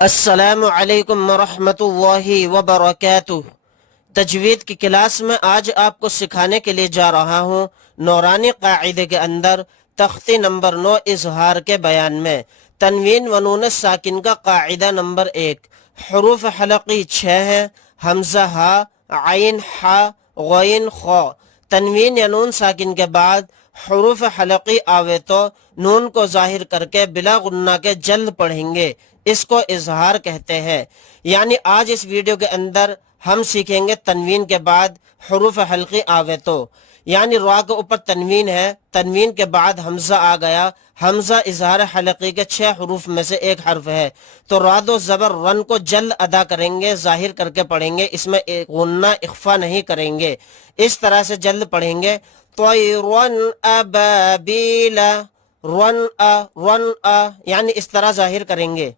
السلام علیکم ورحمۃ اللہ وبرکاتہ۔ تجوید کی کلاس میں آج آپ کو سکھانے کے لیے جا رہا ہوں نورانی قاعدے کے اندر تختی نمبر 9 اظہار کے بیان میں تنوین و نون ساکن کا قاعدہ نمبر 1۔ حروف حلقی 6 ہیں: حمزہ ہا، عین حا، غین خا۔ تنوین یا نون ساکن کے بعد حروف حلقی آوے تو نون کو ظاہر کر کے بلا غنہ کے جلد پڑھیں گے، اس کو اظہار کہتے ہیں۔ یعنی آج اس ویڈیو کے اندر ہم سیکھیں گے تنوین کے بعد حروف حلقی آوے تو، یعنی را کے اوپر تنوین ہے، تنوین کے بعد حمزہ آ گیا، حمزہ اظہار حلقی کے 6 حروف میں سے ایک حرف ہے، تو راد و زبر رن کو جلد ادا کریں گے، ظاہر کر کے پڑھیں گے، اس میں غنہ اخفا نہیں کریں گے، اس طرح سے جلد پڑھیں گے۔ طیرن ابابیل، رن یعنی اس طرح ظاہر کریں گے۔